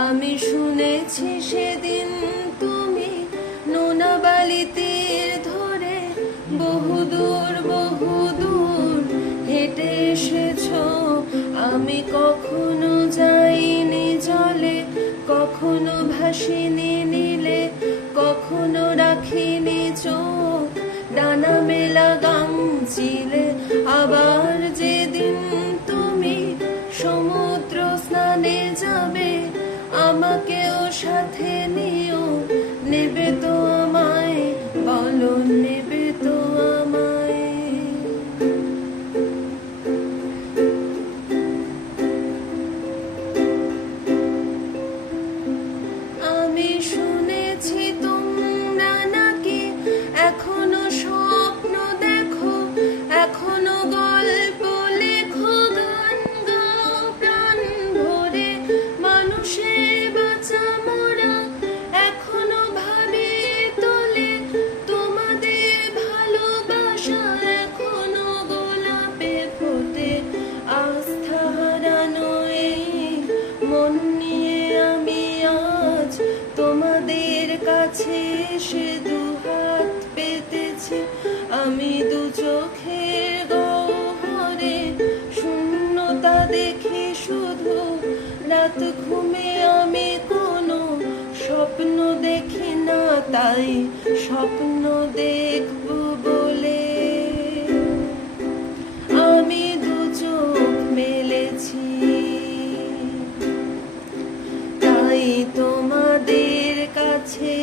আমি শুনেছি সেদিন তুমি নোনাবালি তীর ধরে বহুদূর হেঁটে এসেছো। আমি কখনো যাইনি জলে, কখনো ভাসিনি নীলে, কখনো রাখিনি চোখ ডানা মেলা গামচিলে। আবার যেদিন তুমি সমুদ্র স্নানে যাবে, আমাকেও সাথে নিও। নেবে তো আমায়, বলো নেবে তো আমায়? আমি শুনেছি তোমরা নাকি এখনো স্বপ্ন দেখো, এখনো গল্প লেখো, গান গাও প্রাণ ভরে। মানুষের বাঁচা মরা এখনো ভাবিয়ে তোলে তোমাদের ভালোবাসা, এখনো গোলাপে ফোটে। আস্থা হারানো এই মন নিয়ে আমি আজ তোমাদের কাছে এসে দুহাত পেতেছি। আমি দু চোখের গহ্বরে শূন্যতা দেখি শুধু, রাত ঘুমে আমি কোনো স্বপ্ন দেখি না, তাই স্বপ্ন দেখব বলে আমি দু চোখ মেলেছি। তাই তোমাদের কাছে